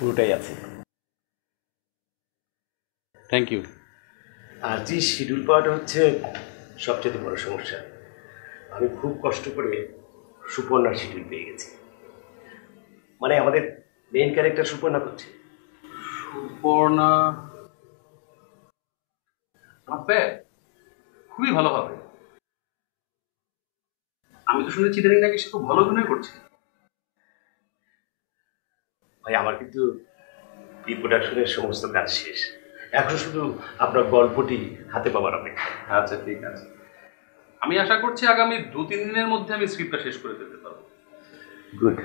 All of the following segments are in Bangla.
পুরোটাই আছে। Thank you. আরজির শিডিউল পাওয়াটা হচ্ছে সবচেয়ে বড় সমস্যা। আমি খুব কষ্ট করে সুপর্ণার শিডিউল পেয়ে গেছি। মানে আমাদের মেইন ক্যারেক্টার সুপর্ণা করছে। সুপর্ণা খুবই ভালো হবে। আমি তো শুনেছি ইদানিং নাকি সে খুব ভালো অভিনয় করছে। ভাই আমার কিন্তু প্রি প্রোডাকশনের সমস্ত কাজ শেষ, এখন শুধু আপনার গল্পটি হাতে পাওয়ার অপেক্ষা। আচ্ছা ঠিক আছে, আমি আশা করছি আগামী 2-3 দিনের মধ্যে আমি স্ক্রিপ্টটা শেষ করে ফেলতে পারবো। Good,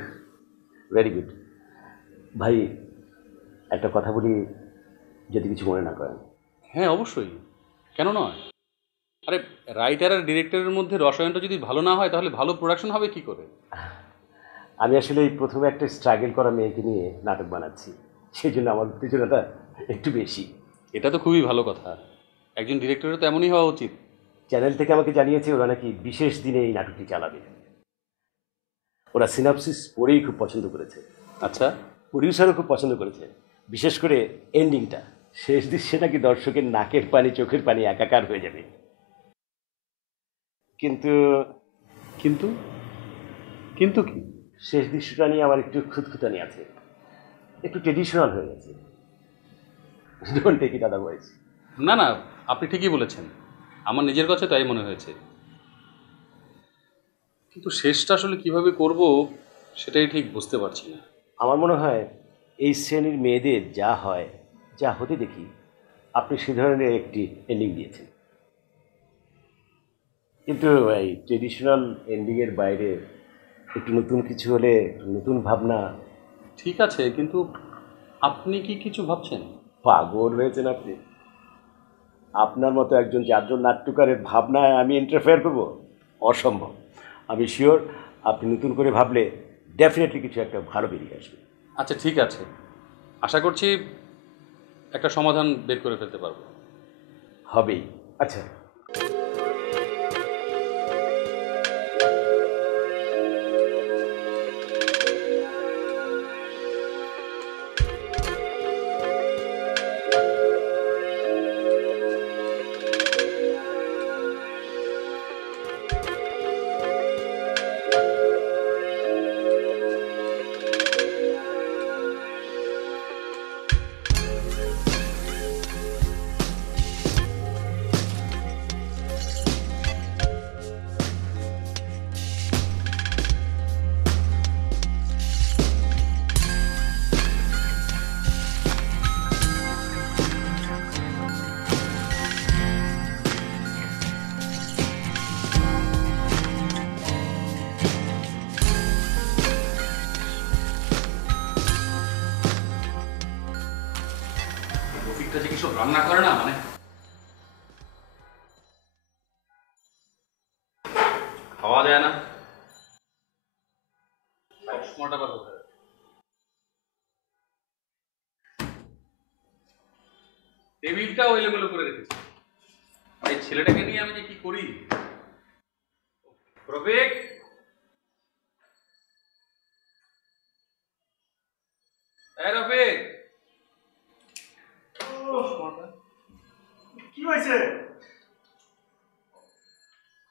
very good. ভাই একটা কথা বলি, যদি কিছু মনে না করেন। হ্যাঁ অবশ্যই, কেন নয়। আরে রাইটার আর ডিরেক্টরের মধ্যে রসায়নটা যদি ভালো না হয় তাহলে ভালো প্রোডাকশন হবে কি করে? আমি আসলে এই প্রথমে একটা স্ট্রাগল করা মেয়েকে নিয়ে নাটক বানাচ্ছি, সেই জন্য আমার উত্তেজনাটা একটু বেশি। এটা তো খুবই ভালো কথা, একজন ডিরেক্টরের তো এমনই হওয়া উচিত। চ্যানেল থেকে আমাকে জানিয়েছে ওরা নাকি বিশেষ দিনে এই নাটকটি চালাবে। ওরা সিনাপসিস পড়েই খুব পছন্দ করেছে। আচ্ছা, প্রডিউসারও খুব পছন্দ করেছে, বিশেষ করে এন্ডিংটা। শেষ দৃশ্যে নাকি দর্শকের নাকের পানি চোখের পানি একাকার হয়ে যাবে। কিন্তু কিন্তু কিন্তু কি? শেষ দৃশ্যটা নিয়ে আমার একটু খুঁতখুঁতানি আছে, একটু ট্রেডিশনাল হয়ে গেছে। Don't take it otherwise. না না, আপনি ঠিকই বলেছেন, আমার নিজের কাছে তাই মনে হয়েছে। কিন্তু শেষটা আসলে কিভাবে করব সেটাই ঠিক বুঝতে পারছি না। আমার মনে হয় এই শ্রেণীর মেয়েদের যা হয়, যা হতে দেখি, আপনি সে ধরনের একটি এন্ডিং দিয়েছেন। কিন্তু এই ট্রেডিশনাল এন্ডিংয়ের বাইরে একটু নতুন কিছু হলে, নতুন ভাবনা। ঠিক আছে, কিন্তু আপনি কি কিছু ভাবছেন? পাগল হয়েছেন আপনি? আপনার মতো একজন 4জন নাট্যকারের ভাবনায় আমি ইন্টারফেয়ার করব? অসম্ভব। আমি শিওর আপনি নতুন করে ভাবলে ডেফিনেটলি কিছু একটা ভালো বেরিয়ে আসবে। আচ্ছা ঠিক আছে, আশা করছি একটা সমাধান বের করে ফেলতে পারবো। হবেই। আচ্ছা, রফিকটা যে কিছু রান্না করে না, মানে খাওয়া যায় না। চশমাটা বা কোথায়? টেবিলটাও এলোমেলো করে রেখেছি। এই ছেলেটাকে নিয়ে আমি যে কি করি। রফিক, এই রফিক, কি হয়েছে?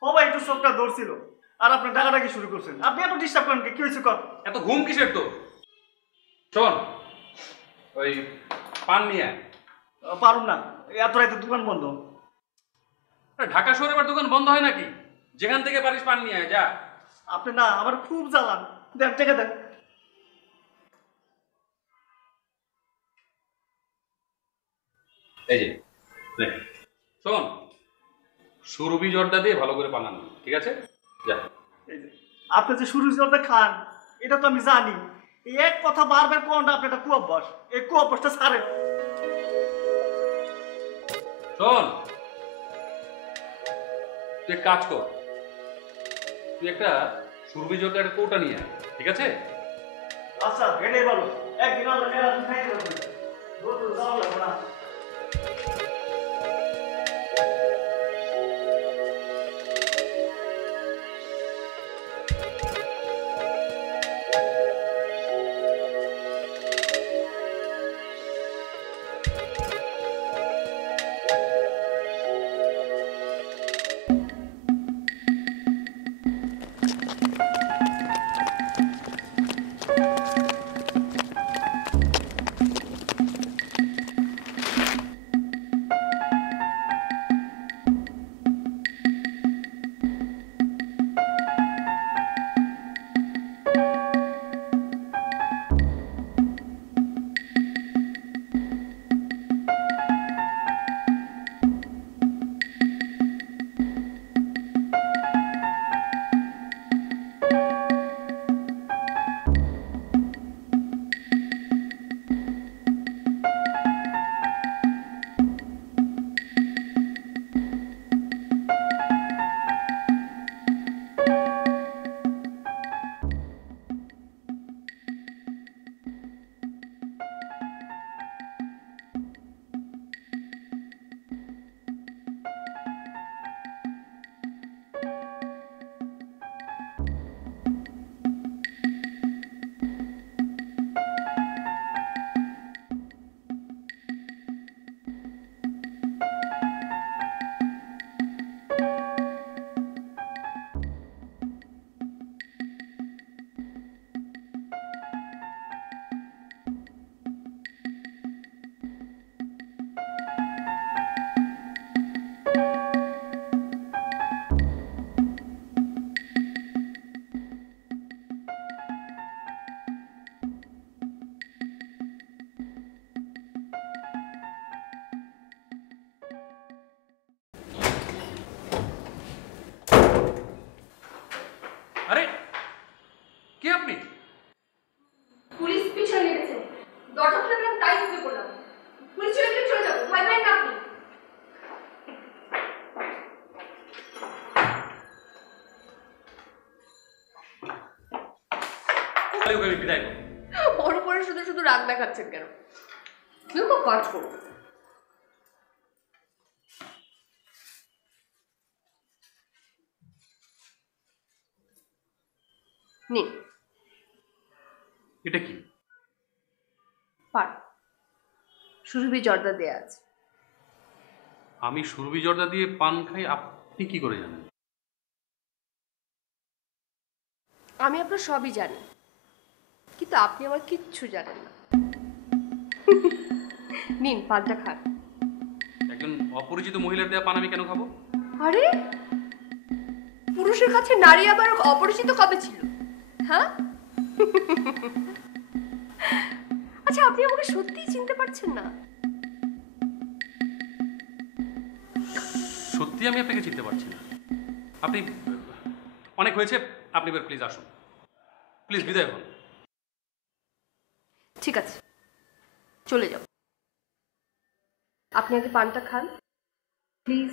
ও ভাই একটু চোখটা ধরছিল আর আপনি ডাকাডাকি শুরু করছেন। আপনি এত ডিস্টার্ব করেন কি হয়েছে? কর। এত ঘুম কিসের তো? শোন, ওই পান নিয়ে আয়। পারুন না, এত রাতে দোকান বন্ধ। ঢাকা শহরে আবার দোকান বন্ধ হয় নাকি? যেখান থেকে পারিস পান নিয়ে আয়, যা। আপনি না আমার খুব জ্বালান, দেন টেকে দেন। এই যে শোন, সুরভি জর্দা দিয়ে ভালো করে বানানো, ঠিক আছে? যা। এই যে আপনি যে শুরু জলটা খান এটা তো আমি জানি, এই এক কথা বারবার কোনটা আপনি একটা কুঅভ্যাস, এই কুঅভ্যাসটা ছাড়েন। শোন, তুই এক কাজ কর, তুই একটা সুরভি জর্দা একটা কৌটা নিয়ে আয়, ঠিক আছে? আচ্ছা এটাই ভালো, একদিন আমরা মেলা খাইতে পারবো, রোজ রোজ যাওয়া লাগবে না। পড়লাম। পুলিশ চলে গেলে চলে যাবো, ভয় পাই না আপনি। বিদায় করো। ওর উপরে শুধু শুধু রাগ দেখাচ্ছেন কেন? তুই খুব কাজ করো। নিন এটা কি? পান, সুরভি জর্দা দেয়া আছে। আমি সুরভি জর্দা দিয়ে পান খাই, আপনি কি করে জানেন? আমি আপনার সবই জানি, কিন্তু আপনি আমার কিচ্ছু জানেন না। নিন পানটা খান। একজন অপরিচিত মহিলার দেয়া পান আমি কেন খাবো? আরে পুরুষের কাছে নারী আবার অপরিচিত কবে ছিল? হ্যাঁ, আচ্ছা আপনি আমাকে সত্যিই চিনতে পারছেন না? সত্যি আমি আপনাকে চিনতে পারছি না। আপনি অনেক হয়েছে, আপনি এবার প্লিজ আসুন, প্লিজ বিদায় হন। ঠিক আছে, চলে যাও। আপনি আগে পানটা খান প্লিজ।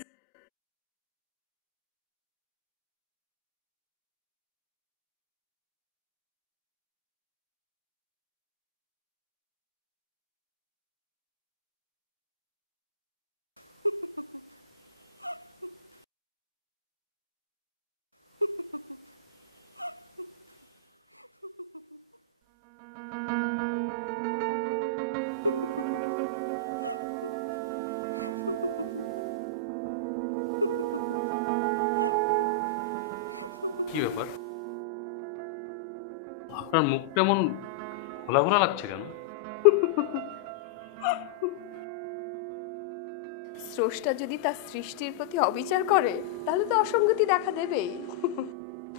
কি ব্যাপার, আপনার মুখটা এমন ঘোলা ঘোলা লাগছে কেন? স্রষ্টা যদি তার সৃষ্টির প্রতি অবিচার করে তাহলে তো অসঙ্গতি দেখা দেবেই।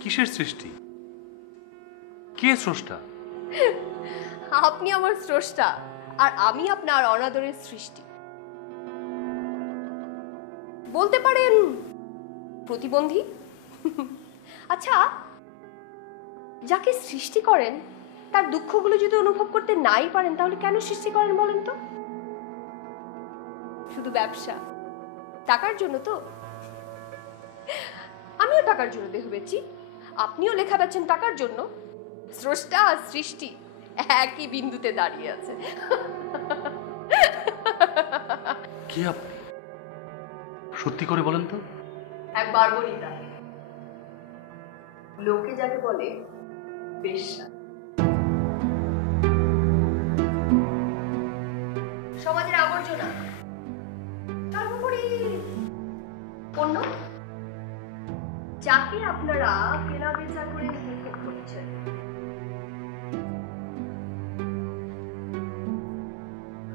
কিসের সৃষ্টি? কে স্রষ্টা? আপনি আমার স্রষ্টা আর আমি আপনার অনাদরের সৃষ্টি। বলতে পারেন প্রতিবন্ধী। আচ্ছা, যাকে সৃষ্টি করেন তার দুঃখগুলো যদি অনুভব করতে নাই পারেন তাহলে কেন সৃষ্টি করেন বলেন তো? শুধু ব্যবসা, টাকার জন্য তো? আমিও টাকার জন্য দেহ বেচি, আপনিও লেখা বেচেন টাকার জন্য। স্রষ্টা আর সৃষ্টি একই বিন্দুতে দাঁড়িয়ে আছে। কে আপনি? সত্যি করে বলেন তো। এক বারবরিতা, লোকে যাকে বলে বেশ্যা। সমাজের আবর্জনা, সর্বোপরি পণ্য, যাকে আপনারা কেনা বেচা করে উপভোগ করছেন।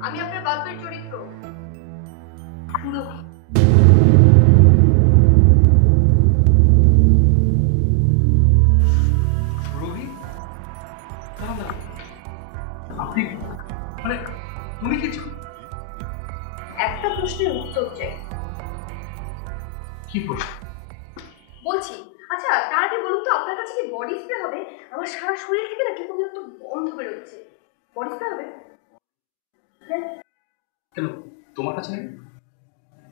আমি আপনার গল্পের চরিত্র সুরভি। সুরভি? না না, আপনি মানে তুমি কি চাও? একটা প্রশ্নের উত্তর চাই। কি প্রশ্ন? বলছি, আচ্ছা তার আগে বলুন তো আপনার কাছে কি বডি স্প্রে হবে? আমার সারা শরীর থেকে না কেমন একটা গন্ধ বেরোচ্ছে। বডি স্প্রে হবে? হ্যাঁ। কেন তোমার কাছে নেই?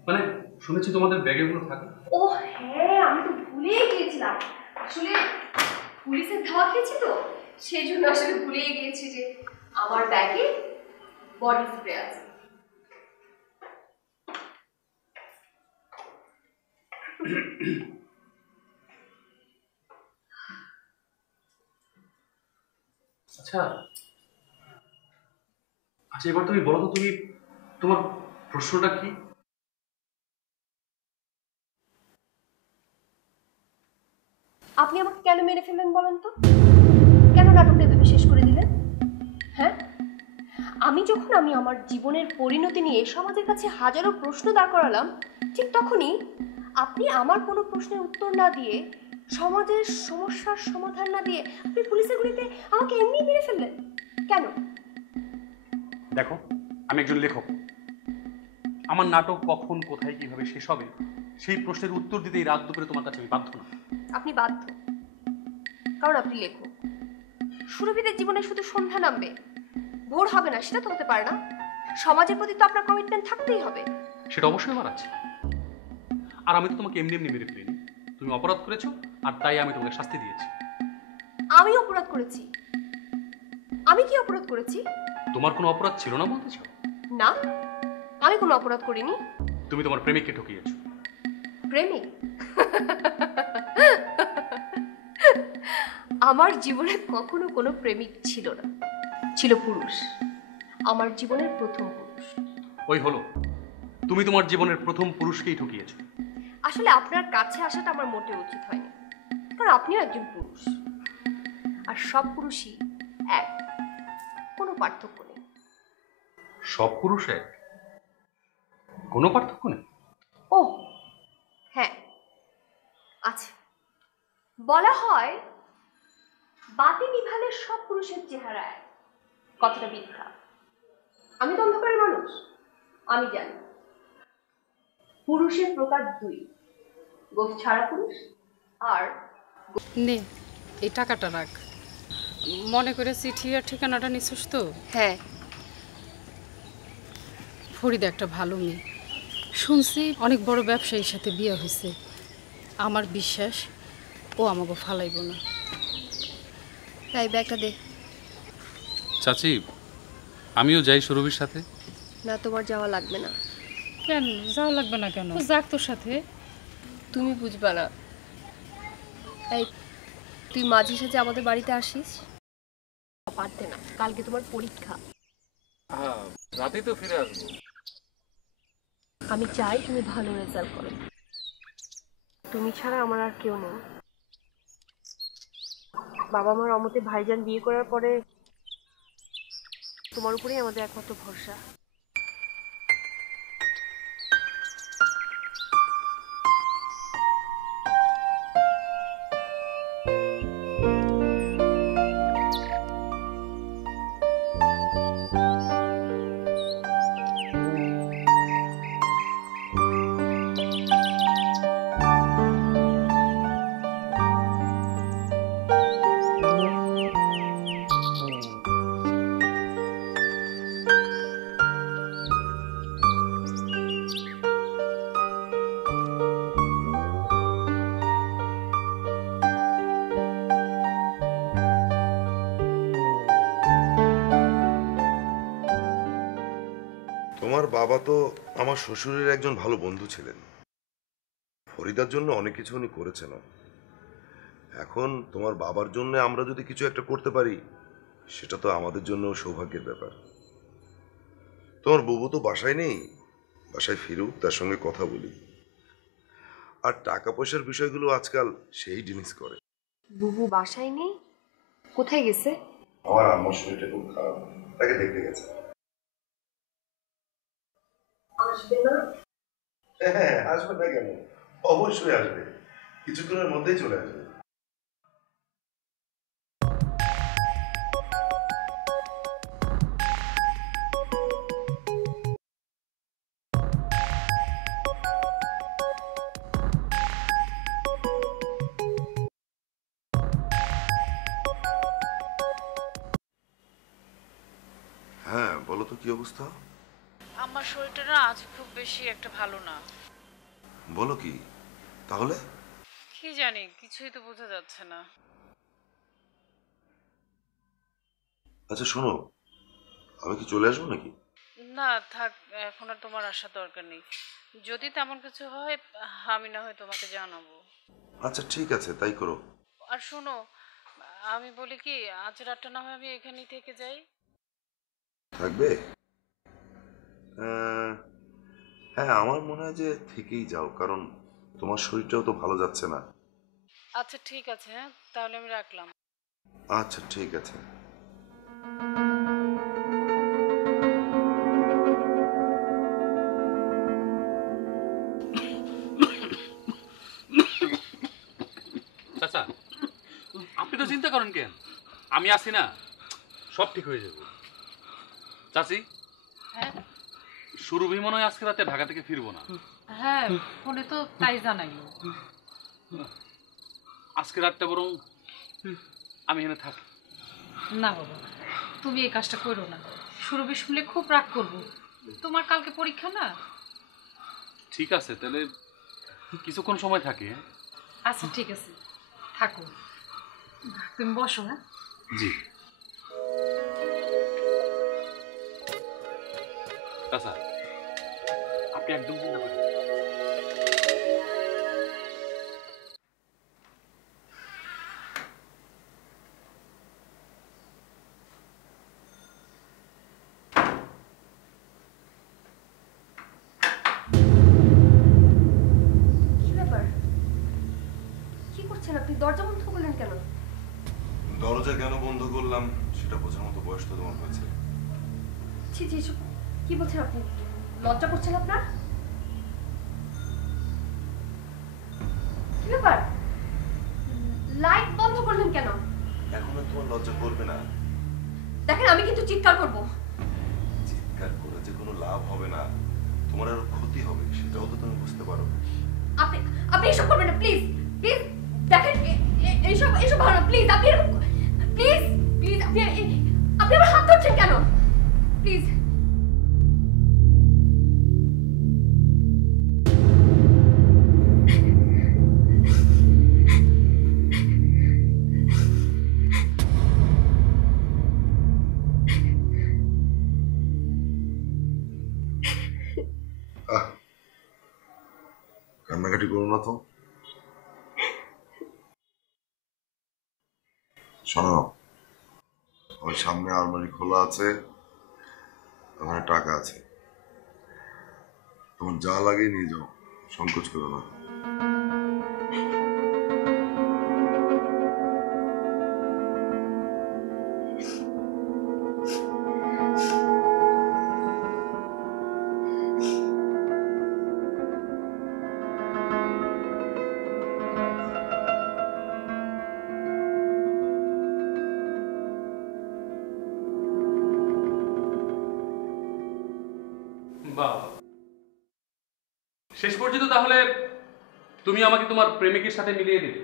মানে শুনেছি তোমাদের ব্যাগে গুলো থাকে। ও হ্যাঁ, আমি তো ভুলেই গিয়েছিলাম। আসলে পুলিশের ধাওয়া খেয়েছি তো, সেই জন্য আসলে ভুলেই গিয়েছি যে আমার ব্যাগে বডি স্প্রে আছে। আচ্ছা আচ্ছা, এবার তুমি বলো তো, তুমি তোমার প্রশ্নটা কি? আপনি আমাকে কেন মেরে ফেললেন বলেন তো? কেন নাটকটা ভেবে শেষ করে দিলেন? হ্যাঁ, আমি আমার জীবনের পরিণতি নিয়ে সমাজের কাছে হাজারো প্রশ্ন দাঁড় করালাম, ঠিক তখনই আপনি আমার কোনো প্রশ্নের উত্তর না দিয়ে, সমাজের সমস্যার সমাধান না দিয়ে আপনি পুলিশের গুলিতে আমাকে এমনি মেরে ফেললেন কেন? দেখো, আমি একজন লেখক। আমার নাটক কখন কোথায় কিভাবে শেষ হবে সেই প্রশ্নের উত্তর দিতে এই রাত দুপুরে তোমার কাছে আমি বাধ্য না। আপনি বাধ্য, কারণ আপনি লেখক। সুরভিদের জীবনে শুধু সন্ধ্যা নামবে, ভোর হবে না সেটা তো হতে পারে না। সমাজের প্রতি তো আপনার কমিটমেন্ট থাকতেই হবে। সেটা অবশ্যই আমার আছে। আর আমি তো তোমাকে এমনি এমনি মেরে ফেলিনি। তুমি অপরাধ করেছো, আর তাই আমি তোমাকে শাস্তি দিয়েছি। আমি অপরাধ করেছি? আমি কি অপরাধ করেছি? তোমার কোনো অপরাধ ছিল না বলতেছো? না, আমি কোনো অপরাধ করিনি। তুমি তোমার প্রেমিককে ঠকিয়েছো। প্রেমিক? আমার জীবনে কখনো কোনো প্রেমিক ছিল না, ছিল পুরুষ, আমার জীবনের প্রথম পুরুষ। ওই হলো, তুমি তোমার জীবনের প্রথম পুরুষকেই ঠকিয়েছো। আসলে আপনার কাছে আসাটা আমার মোটেও উচিত হয়নি, কারণ আপনিও একজন পুরুষ, আর সব পুরুষই এক, কোনো পার্থক্য নেই। সব পুরুষ এক, কোনো পার্থক্য নেই? ও হ্যাঁ আছে। বলা হয় বাতি নিভালে সব পুরুষের চেহারা এক। কথাটা মিথ্যা। আমি তো অন্ধকারের মানুষ, আমি জানি পুরুষের প্রকার দুই, গোফ ছাড়া পুরুষ আর নে এই টাকাটা রাখ। মনে করে চিঠি আর ঠিকানাটা নিছিস তো? হ্যাঁ। ফরিদা একটা ভালো মেয়ে, শুনছি অনেক বড় ব্যবসায়ীর সাথে বিয়ে হয়েছে। আমার বিশ্বাস ও আমাকে ফালাইব না। তাই ব্যাগটা দে। চাচি, আমিও যাই সুরভির সাথে। না, তোমার যাওয়া লাগবে না। কেন যাওয়া লাগবে না? কেন, যাক তোর সাথে। তুমি বুঝবা না। এই তুই মাঝে সাঝে আমাদের বাড়িতে আসিস। পারতে না, কালকে তোমার পরীক্ষা। হ্যাঁ, রাতেই তো ফিরে আসবো। আমি চাই তুমি ভালো রেজাল্ট করো। তুমি ছাড়া আমার আর কেউ নেই। বাবা মার অমতে ভাইজান বিয়ে করার পরে তোমার উপরেই আমাদের একমাত্র ভরসা। তোমার বাবা তো আমার শ্বশুরের একজন ভালো বন্ধু ছিলেন। ফরিদার জন্য অনেক কিছু উনি করেছেন। এখন তোমার বাবার জন্য আমরা যদি কিছু একটা করতে পারি, সেটা তো আমাদের জন্য সৌভাগ্যের ব্যাপার। তোমার বুবু তো বাসায় নেই, বাসায় ফিরুক, তার সঙ্গে কথা বলি। আর টাকা পয়সার বিষয়গুলো আজকাল সেই জিনিস করে। বুবু বাসায় নেই? কোথায় গেছে? আমার আম্মার শরীরটা খুব খারাপ, তাকে দেখতে গেছে। আসবে না? হ্যাঁ, আসবে না কেন, অবশ্যই আসবে, কিছুক্ষণের মধ্যেই চলে আসবে। হ্যাঁ বলো তো, কি অবস্থা? আমার শরীরটা না আজ খুব বেশি একটা ভালো না। বলো কি তাহলে? কি জানি, কিছুই তো বোঝা যাচ্ছে না। আচ্ছা শোনো, আমি কি চলে আসবো নাকি? না থাক, এখন আর তোমার আসার দরকার নেই। যদি তেমন কিছু হয় আমি না হয় তোমাকে জানাবো। আচ্ছা ঠিক আছে, তাই করো। আর শোনো, আমি বলি কি, আজ রাতটা না হয় আমি এখানেই থেকে যাই। থাকবে? হ্যাঁ, আমার মনে হয় যে থেকেই যাও, কারণ তোমার শরীরটাও তো ভালো যাচ্ছে না। আচ্ছা ঠিক আছে, হ্যাঁ তাহলে আমি রাখলাম। আচ্ছা ঠিক আছে। চাচা, আপনি তো চিন্তা করেন কেন? আমি আছি না, সব ঠিক হয়ে যাবে। চাচি, হ্যাঁ সুরভি মনে হয় আজকে রাতে ঢাকা থেকে ফিরবো না। হ্যাঁ, ফোনে তো তাই জানাইলো। আজকে রাতটা বরং আমি এখানে থাকি। না বাবা, তুমি এই কাজটা করো না, সুরভি শুনলে খুব রাগ করবো। তোমার কালকে পরীক্ষা না? ঠিক আছে, তাহলে কিছুক্ষণ সময় থাকে। আচ্ছা ঠিক আছে, থাকো, তুমি বসো। হ্যাঁ জি আচ্ছা, আপনি একদম চিন্তা করেন। কি ব্যাপার? কি করছেন আপনি? দরজা বন্ধ করলেন কেন? দরজা কেন বন্ধ করলাম সেটা বোঝার মতো বয়স তো তোমার হয়েছে। ছি ছি, এসব কি বলছেন আপনি? লজ্জা করছেন আপনার? কি ব্যাপার? লাইট বন্ধ করলেন কেন? এখন আর তোমার লজ্জা করবে না। দেখেন, আমি কিন্তু চিৎকার করব। চিৎকার করে যে কোনো লাভ হবে না, তোমার আরো ক্ষতি হবে, সেটাও তো তুমি বুঝতে পারো। আপনি আপনি এসব করবেন না, প্লিজ প্লিজ। দেখেন, এইসব এইসব ভালো না, প্লিজ। আপনি প্লিজ প্লিজ, আপনি আপনি আমার হাত ধরছেন কেন? প্লিজ। কান্নাকাটি করো না তো। শোনো, ওই সামনে আলমারি খোলা আছে, ওখানে টাকা আছে, তোমার যা লাগে নিয়ে যাও, সংকোচ করো না। বাহ, শেষ পর্যন্ত তাহলে তুমি আমাকে তোমার প্রেমিকের সাথে মিলিয়ে দিলে।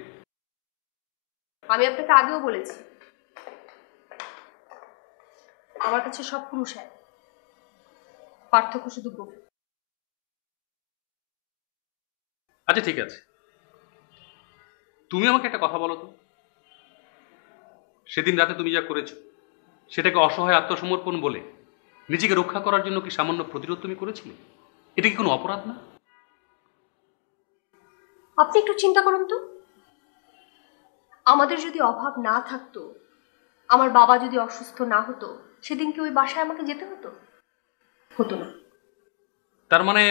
আমি আপনাকে আগেও বলেছি, আমার কাছে সব পুরুষ এক, পার্থক্য শুধু গ্রহ। আচ্ছা ঠিক আছে, তুমি আমাকে একটা কথা বলো তো, সেদিন রাতে তুমি যা করেছো সেটাকে অসহায় আত্মসমর্পণ বলে নিজেকে রক্ষা করার জন্য কি সামান্য প্রতিরোধ তুমি করেছিলে? এটা কি কোনো অপরাধ না? আপনি একটু চিন্তা করুন তো, আমাদের যদি অভাব না থাকতো, আমার বাবা যদি অসুস্থ না হতো, সেদিন কি ওই বাসায় আমাকে যেতে হতো? হতো না। তার মানে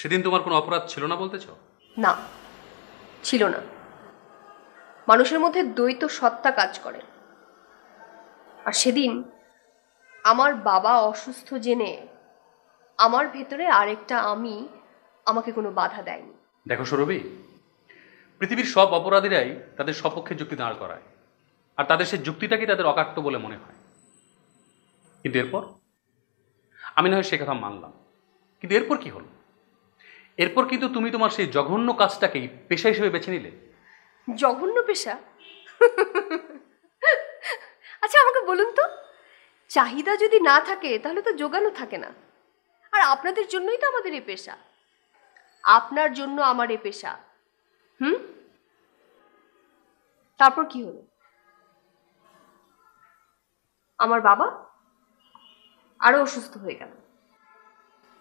সেদিন তোমার কোনো অপরাধ ছিল না বলতেছ? না, ছিল না। মানুষের মধ্যে দ্বৈত সত্তা কাজ করে, আর সেদিন আমার বাবা অসুস্থ জেনে আমার ভেতরে আরেকটা আমি আমাকে কোনো বাধা দেয়নি। দেখো সুরভি, পৃথিবীর সব অপরাধীরাই তাদের সপক্ষে যুক্তি দাঁড় করায়, আর তাদের সেই যুক্তিটাকে তাদের অকাট্য বলে মনে হয়। কিন্তু এরপর আমি না হয় সে কথা মানলাম, কিন্তু এরপর কি হলো? এরপর কিন্তু তুমি তোমার সেই জঘন্য কাজটাকেই পেশা হিসেবে বেছে নিলে। জঘন্য পেশা? আচ্ছা আমাকে বলুন তো, চাহিদা যদি না থাকে তাহলে তো যোগানো থাকে না। আর আপনাদের জন্যই তো আমাদের এই পেশা, আপনার জন্য আমার এই পেশা। তারপর কি হলো? আমার বাবা আরো অসুস্থ হয়ে গেল,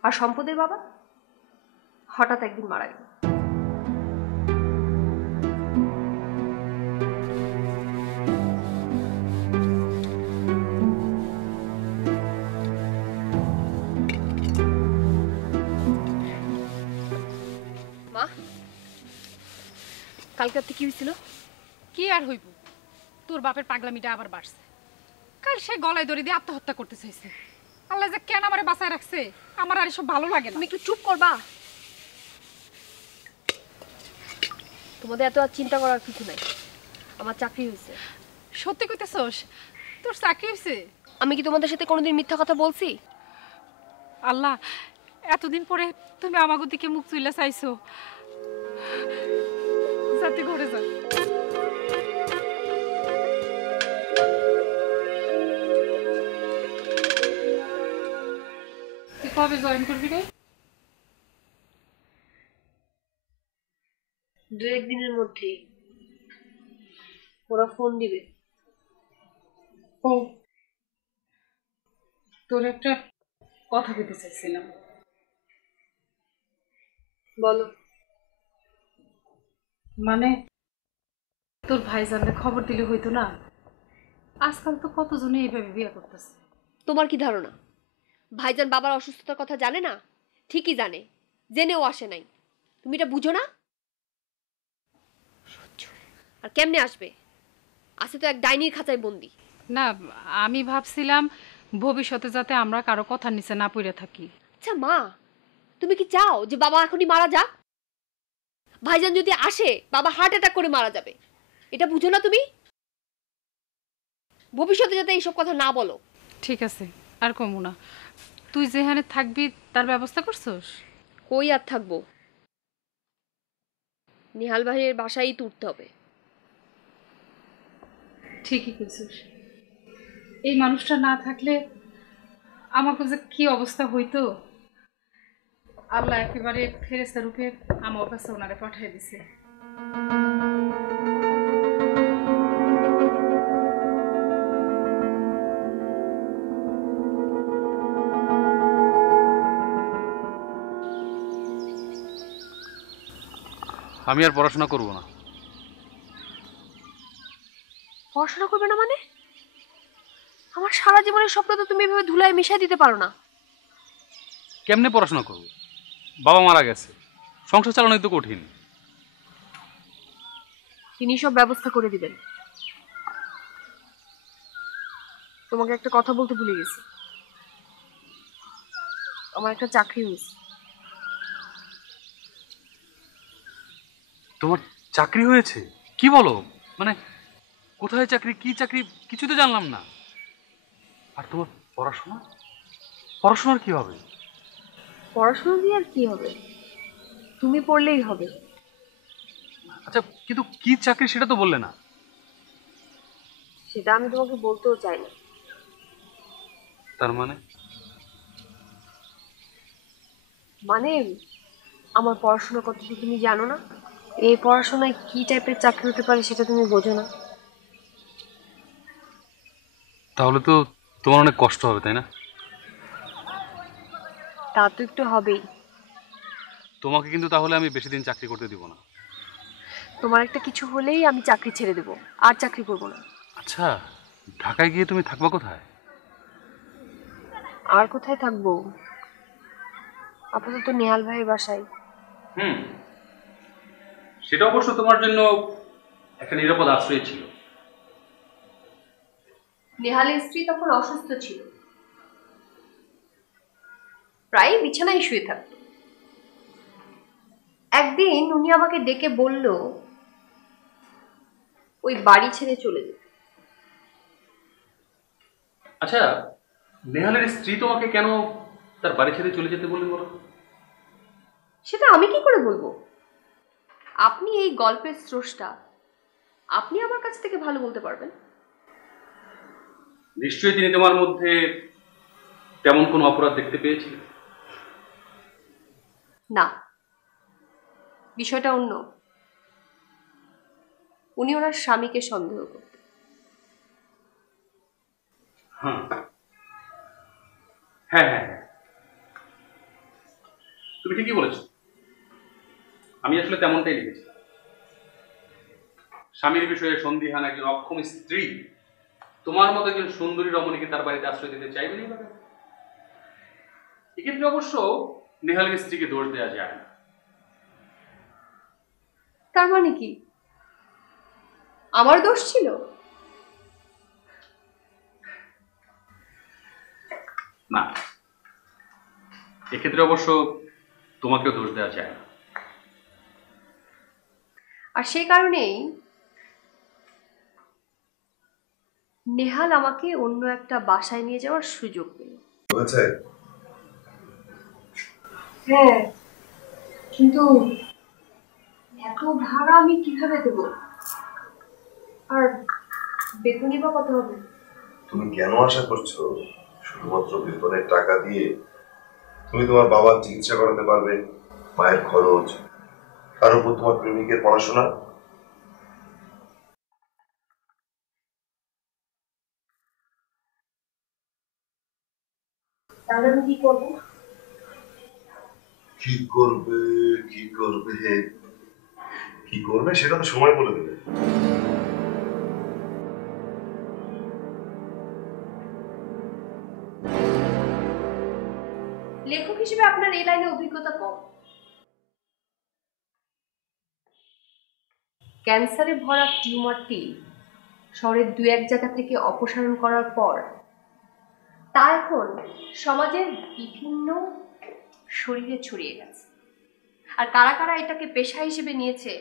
আর সম্পদের বাবা হঠাৎ একদিন মারা গেল। মা, কালকে রাতে কি হয়েছিল? কি আর হইব, তোর বাপের পাগলামিটা আবার বাড়ছে। কাল সে গলায় দড়ি দিয়ে আত্মহত্যা করতে চাইছে। আল্লাহ যে কেন আমারে বাঁচায় রাখছে, আমার আর এসব ভালো লাগে না। তুমি একটু চুপ করবা? তোমাদের এত আর চিন্তা করার কিছু নাই, আমার চাকরি হয়েছে। সত্যি কইতেছস? তোর চাকরি হয়েছে? আমি কি তোমাদের সাথে কোনোদিন মিথ্যা কথা বলছি? আল্লাহ, এতদিন পরে তুমি আমাগো দিকে মুখ তুইলা চাইছো। যাতে ঘরে যা। তুই কবে জয়েন করবি রে? 2-1 দিনের মধ্যেই ওরা ফোন দিবে। ও, তোর একটা কথা বলতে চাইছিলাম। বলো। মানে তোর ভাইজানকে খবর দিলে হইতো না? আজকাল তো কতজনে এইভাবে বিয়ে করতেছে। তোমার কি ধারণা ভাইজান বাবার অসুস্থতার কথা জানে না? ঠিকই জানে, জেনেও আসে নাই। তুমি এটা বুঝো না? আর কেমনে আসবে? আছে তো এক ডাইনির খাঁচায় বন্দি। না, আমি ভাবছিলাম ভবিষ্যতে যাতে আমরা কারো কথার নিচে না পড়ে থাকি। আচ্ছা মা, তুমি কি চাও যে বাবা এখনই মারা যাক? ভাইজান যদি আসে বাবা হার্ট অ্যাটাক করে মারা যাবে, এটা বুঝো না তুমি? ভবিষ্যতে যাতে এইসব কথা না বলো। ঠিক আছে, আর কমু না। তুই যেখানে থাকবি তার ব্যবস্থা করছস? কই আর থাকবো, নিহাল ভাইয়ের বাসায় তুলতে হবে। ঠিকই কইছিস। এই মানুষটা না থাকলে আমাকে যে কি অবস্থা হইতো। আল্লাহ একেবারে ফেরেশতা রূপে আমার কাছে ওনারে পাঠিয়ে দিছে। আমি আর পড়াশোনা করব না। পড়াশোনা করবে না মানে? আমার সারা জীবনের স্বপ্ন তো তুমি এভাবে ধুলায় মিশাই দিতে পারো না। কেমনে পড়াশোনা করব? বাবা মারা গেছে, সংসার চালানোই তো কঠিন। তিনি সব ব্যবস্থা করে দিবেন। তোমাকে একটা কথা বলতে ভুলে গেছি, আমার একটা চাকরি হয়েছে। তোমার চাকরি হয়েছে? কি বলো? মানে কোথায় চাকরি, কি চাকরি, কিছু তো জানলাম না। আর তোমার পড়াশোনা, পড়াশোনার কি হবে? পড়াশোনা দিয়ে আর কি হবে, তুমি পড়লেই হবে। আচ্ছা, কিন্তু কি চাকরি সেটা তো বললে না। সেটা আমি তোমাকে বলতেও চাই না। তার মানে? মানে আমার পড়াশোনা কতটা তুমি জানো না? এই পড়াশোনায় কি টাইপের চাকরি হতে পারে সেটা তুমি বোঝো না। তাহলে তো তোমার অনেক কষ্ট হবে, তাই না? তা তো একটু হবেই। তোমাকে কিন্তু তাহলে আমি বেশি দিন চাকরি করতে দিব না। তোমার একটা কিছু হলেই আমি চাকরি ছেড়ে দেবো, আর চাকরি করবো না। আচ্ছা, ঢাকায় গিয়ে তুমি থাকবা কোথায়? আর কোথায় থাকবো, আপাতত নেহাল ভাইয়ের বাসায়। সেটা অবশ্য তোমার জন্য একটা নিরাপদ আশ্রয় ছিল। নেহালের স্ত্রী তখন অসুস্থ ছিল, প্রায় বিছানায় শুয়ে থাকত। একদিন উনি আমাকে ডেকে বলল ওই বাড়ি ছেড়ে চলে যেতে। আচ্ছা, নেহালের স্ত্রী তোমাকে কেন তার বাড়ি ছেড়ে চলে যেতে বললেন বলো? সেটা আমি কি করে বলবো? আপনি এই গল্পের স্রষ্টা, আপনি আমার কাছ থেকে ভালো বলতে পারবেন। নিশ্চয়ই তিনি তোমার মধ্যে তেমন কোনো অপরাধ দেখতে পেয়েছিলেন? না, বিষয়টা অন্য। উনি ওনার স্বামীকে সন্দেহ করতেন। হ্যাঁ হ্যাঁ হ্যাঁ, তুমি ঠিকই বলেছো। আমি আসলে তেমনটাই লিখেছি। স্বামীর বিষয়ে সন্দিহান একজন অক্ষম স্ত্রী তোমার মতো একজন সুন্দরী রমণীকে তার বাড়িতে আশ্রয় দিতে চাইবেনি। এক্ষেত্রে অবশ্য নেহালের স্ত্রীকে দোষ দেওয়া যায় না। তার মানে কি আমার দোষ ছিল? না, এক্ষেত্রে অবশ্য তোমাকেও দোষ দেওয়া যায় না। আর সেই কারণেই নেহাল আমাকে অন্য একটা বাসায় নিয়ে যাওয়ার সুযোগ পেল। হ্যাঁ, কিন্তু এত ভাড়া আমি কিভাবে দেবো, আর বেতনই বা কত হবে? তুমি কেন আশা করছো শুধুমাত্র বেতনের টাকা দিয়ে তুমি তোমার বাবার চিকিৎসা করাতে পারবে, মায়ের খরচ, তার উপর তোমার প্রেমিকের পড়াশোনা। তাহলে আমি কি করবো? কি করবে কি করবে কি করবে সেটা তো সময় বলে দেবে। লেখক হিসেবে আপনার এই লাইনে অভিজ্ঞতা কম। ক্যান্সারে ভরা টিউমারটি শহরের 2-1 জায়গা থেকে অপসারণ করার পর তা এখন সমাজের বিভিন্ন শরীরে ছড়িয়ে গেছে। আর কারা কারা এটাকে পেশা হিসেবে নিয়েছে,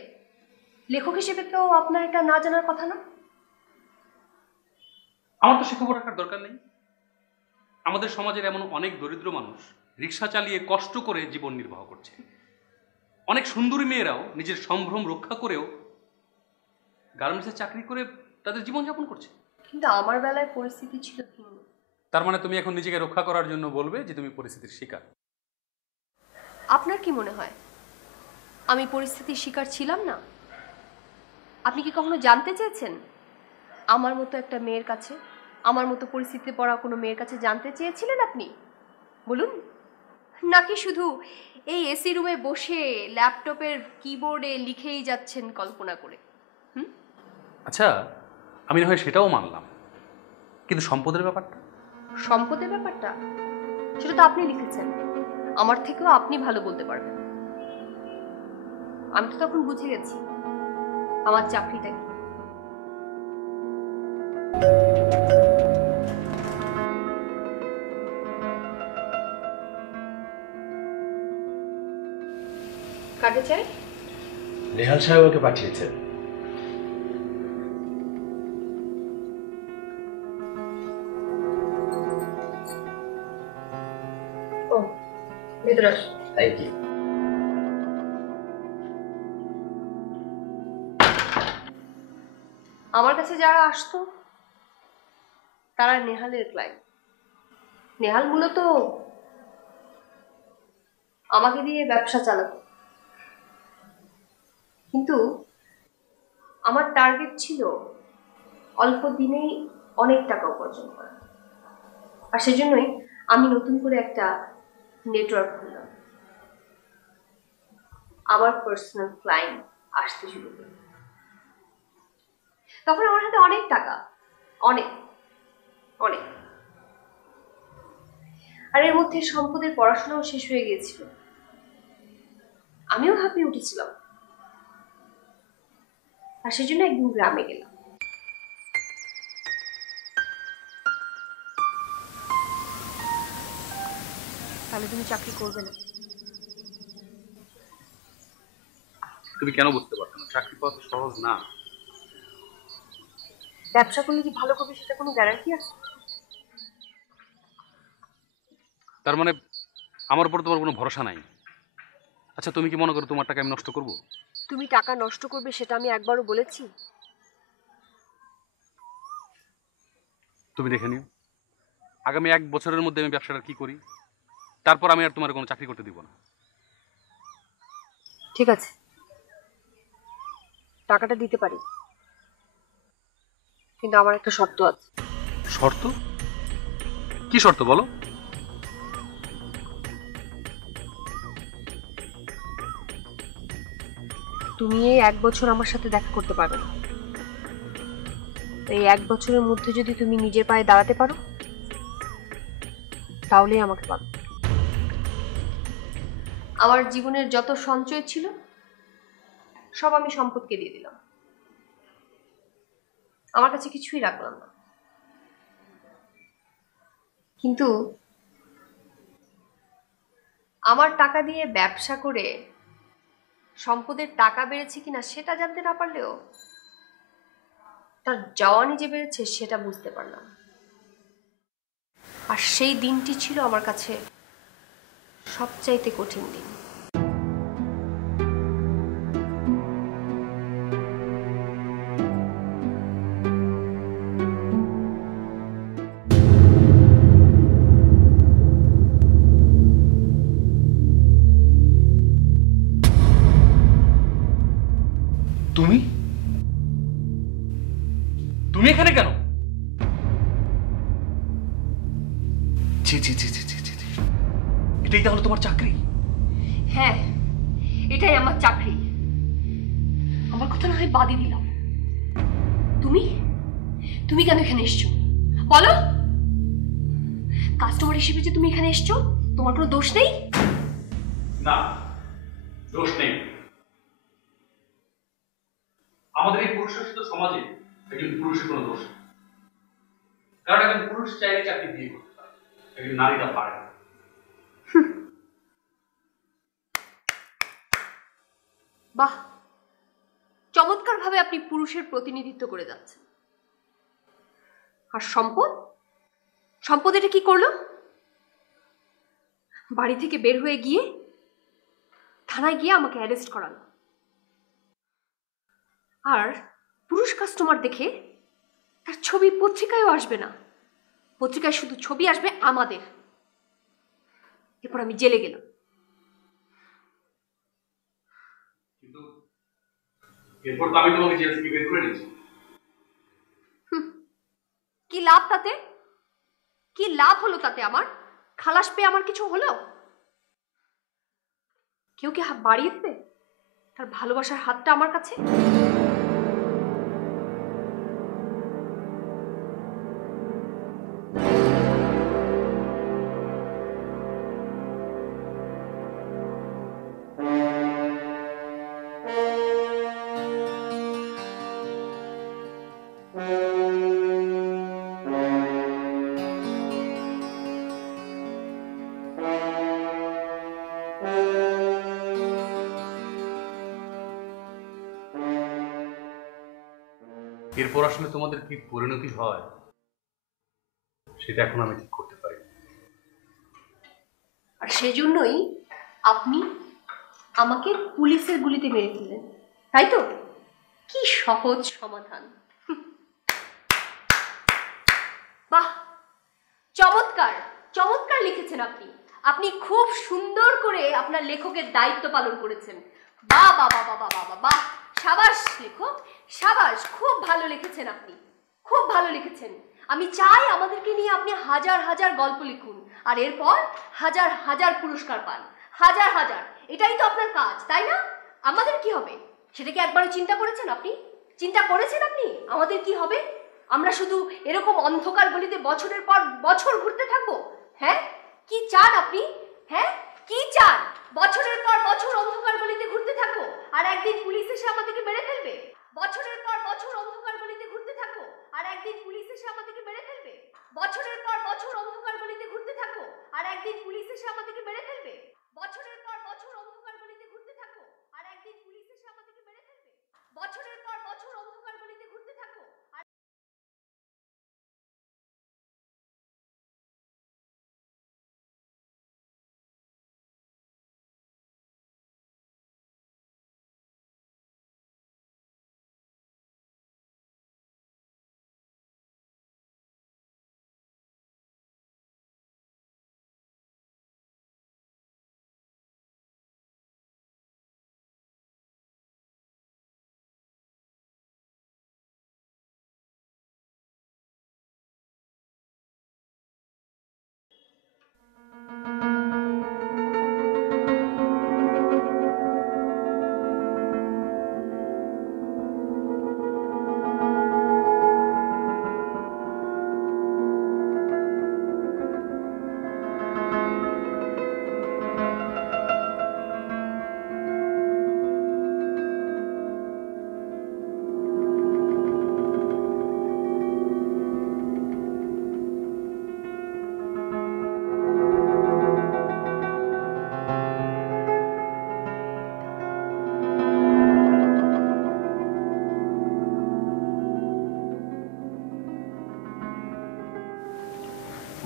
লেখক হিসেবে তো আপনার এটা না জানার কথা না। আমার তো সে খবর রাখার দরকার নেই। আমাদের সমাজের এমন অনেক দরিদ্র মানুষ রিক্সা চালিয়ে কষ্ট করে জীবন নির্বাহ করছে। অনেক সুন্দরী মেয়েরাও নিজের সম্ভ্রম রক্ষা করেও গার্মেন্টসে চাকরি করে তাদের জীবনযাপন করছে। কিন্তু আমার বেলায় পরিস্থিতি ছিল ভিন্ন। তার মানে তুমি এখন নিজেকে রক্ষা করার জন্য বলবে যে তুমি পরিস্থিতির শিকার? আপনার কি মনে হয় আমি পরিস্থিতির শিকার ছিলাম না? আপনি কি কখনো জানতে চেয়েছেন আমার মতো একটা মেয়ের কাছে, আমার মতো পরিস্থিতিতে পড়া কোনো মেয়ের কাছে জানতে চেয়েছিলেন আপনি? বলুন। নাকি শুধু এই এসি রুমে বসে ল্যাপটপের কিবোর্ডে লিখেই যাচ্ছেন কল্পনা করে? আচ্ছা, আমি না হয় সেটাও মানলাম, কিন্তু সম্পদের ব্যাপারটা? সম্পদের ব্যাপারটা সেটা তো আপনি লিখেছেন, আমার থেকেও আপনি ভালো বলতে পারবেন। আমি তো তখন বুঝে গেছি আমার চাকরিটা কি। কাকে চাই? নেহাল সাহেব ওকে পাঠিয়েছেন। ও, ভেতরে আস। Thank you. আমার কাছে যারা আসতো তারা নেহালের ক্লায়েন্ট। নেহাল মূলত আমাকে দিয়ে ব্যবসা চালাতো, কিন্তু আমার টার্গেট ছিল অল্প দিনেই অনেক টাকা উপার্জন করা। আর সেজন্যই আমি নতুন করে একটা নেটওয়ার্ক খুললাম। আমার পার্সোনাল ক্লায়েন্ট আসতে শুরু করল। তখন আমার হাতে অনেক টাকা, অনেক অনেক। আর এর মধ্যে সম্পদের পড়াশোনাও শেষ হয়ে গিয়েছিল। আমিও হাঁপিয়ে উঠেছিলাম। আর সেজন্য একদিন গ্রামে গেলাম। তাহলে তুমি চাকরি করবে না? তুমি কেন বুঝতে পারছো না? চাকরি পাওয়া তো সহজ না। ব্যবসা করলে কি ভালো করবে সেটা কোনো গ্যারান্টি আছে? তার মানে আমার উপর তোমার কোনো ভরসা নাই? আচ্ছা, তুমি কি মনে করো তোমার টাকা আমি নষ্ট করব? তুমি টাকা নষ্ট করবে সেটা আমি একবারও বলেছি? তুমি দেখে নিও, আগামী 1 বছরের মধ্যে আমি ব্যবসাটা কি করি, তারপর আমি আর তোমার কোনো চাকরি করতে দিব না। ঠিক আছে, টাকাটা দিতে পারি, কিন্তু আমার একটা শর্ত আছে। শর্ত? কি শর্ত বলো? তুমি এই 1 বছর আমার সাথে দেখা করতে পারবে না। এই 1 বছরের মধ্যে যদি তুমি নিজের পায়ে দাঁড়াতে পারো তাহলেই আমাকে পাবে। আমার জীবনের যত সঞ্চয় ছিল সব আমি সম্পদকে দিয়ে দিলাম, আমার কাছে কিছুই রাখলাম না। কিন্তু আমার টাকা দিয়ে ব্যবসা করে সম্পদের টাকা বেড়েছে কিনা সেটা জানতে না পারলেও তার জওয়ানি যে বেড়েছে সেটা বুঝতে পারলাম। আর সেই দিনটি ছিল আমার কাছে সবচাইতে কঠিন দিন। এটাই তাহলে তোমার চাকরি? হ্যাঁ, এটাই আমার চাকরি। আমার কথা না হয় বাদই দিলাম, তুমি তুমি কেন এখানে এসছো বলো? কাস্টমার হিসেবে যে তুমি এখানে এসছো, তোমার কোনো দোষ নেই? না, দোষ নেই। আমাদের এই পুরুষশাসিত সমাজে একজন পুরুষের কোনো দোষ নেই, কারণ একজন পুরুষ চাইলে চাকরি বিয়ে করতে পারে, একজন নারীরা পারে না। বাহ, চমৎকার ভাবে আপনি পুরুষের প্রতিনিধিত্ব করে যাচ্ছেন। আর সম্পদ, সম্পদ এটা কি করলো? বাড়ি থেকে বের হয়ে গিয়ে থানায় গিয়ে আমাকে অ্যারেস্ট করালো। আর পুরুষ কাস্টমার দেখে তার ছবি পত্রিকায়ও আসবে না, পত্রিকায় শুধু ছবি আসবে আমাদের। এরপর আমি জেলে গেলাম। কিন্তু এরপর তো আমি তোমাকে জেল থেকে বের করে নিয়েছি। কি লাভ তাতে? কি লাভ হলো তাতে? আমার খালাস পেয়ে আমার কিছু হলো? কেউ কি হাত বাড়িয়ে দেবে তার ভালোবাসার হাতটা আমার কাছে? এরপর আসলে তোমাদের কি পরিণতি হয় সেটা এখন আমি ঠিক করতে পারি। আর সেজন্যই আপনি আমাকে পুলিশের গুলিতে মেরে ফেললেন, তাই তো? কি সহজ সমাধান! বাহ, চমৎকার চমৎকার লিখেছেন আপনি। আপনি খুব সুন্দর করে আপনার লেখকের দায়িত্ব পালন করেছেন। বাহ বাহ বাহ বাহ বাহ বাহ বাহ, সাবাস লেখক, সাবাস, খুব ভালো লিখেছেন আপনি, খুব ভালো লিখেছেন। আমি চাই আমাদেরকে নিয়ে আপনি হাজার হাজার গল্প লিখুন, আর এরপর হাজার হাজার পুরস্কার পান, হাজার হাজার। এটাই তো আপনার কাজ, তাই না? আমাদের কি হবে সেটা কি একবারও চিন্তা করেছেন আপনি? চিন্তা করেছেন আপনি আমাদের কি হবে? আমরা শুধু এরকম অন্ধকার গলিতে বছরের পর বছর ঘুরতে থাকবো? হ্যাঁ, কি চান আপনি? হ্যাঁ, কি চান? বছরের পর বছর অন্ধকার গলিতে ঘুরতে থাকো আর একদিন পুলিশ এসে আমাদেরকে মেরে ফেলবে? বছরের পর বছর অন্ধকার গলিতে ঘুরতে থাকো আর একদিন পুলিশ এসে আমাদেরকে মেরে ফেলবে? বছরের পর বছর অন্ধকার গলিতে ঘুরতে থাকো আর একদিন পুলিশ এসে আমাদেরকে মেরে ফেলবে? বছরের পর বছর অন্ধকার গলিতে ঘুরতে থাকো আর একদিন পুলিশ এসে আমাদেরকে মেরে ফেলবে? বছরের পর বছর অন্ধকার গলিতে ঘুরতে থাকো আর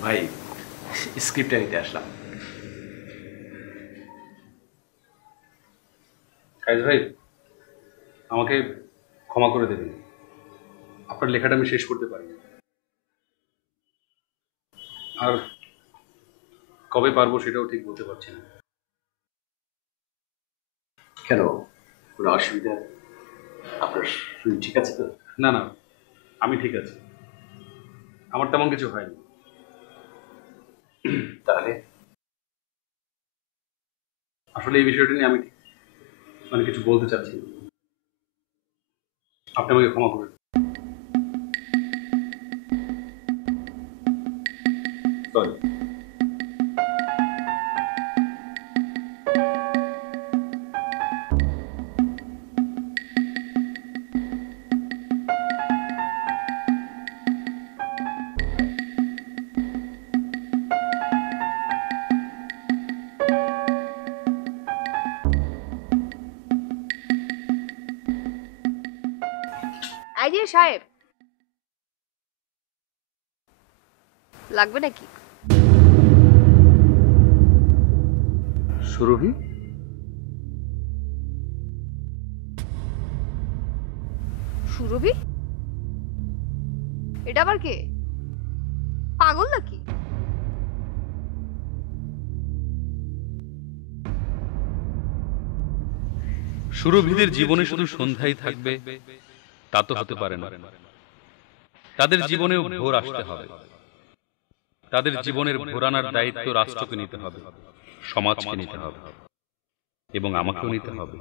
ভাই, স্ক্রিপ্টটা নিতে আসলাম। কাইজ ভাই, আমাকে ক্ষমা করে দেবেন, আপনার লেখাটা আমি শেষ করতে পারিনি। আর কবে পারবো সেটাও ঠিক বলতে পারছি না। কেন, কোনো অসুবিধা? আপনার শরীর ঠিক আছে তো? না না, আমি ঠিক আছি, আমার তেমন কিছু হয়নি। তাহলে আসলে এই বিষয়টা নিয়ে আমি মানে কিছু বলতে চাচ্ছি না। আপনি আমাকে ক্ষমা করবেন। সরি। এই যে সাহেব, লাগবে নাকি? সুরভি? সুরভি? এটা আবার কে? পাগল নাকি? সুরভিদের জীবনে শুধু সন্ধ্যাই থাকবে তা তো হতে পারে না। তাদের জীবনেও ভোর আসতে হবে। তাদের জীবনের ভোর আনার দায়িত্ব রাষ্ট্রকে নিতে হবে, সমাজকে নিতে হবে এবং আমাকেও নিতে হবে।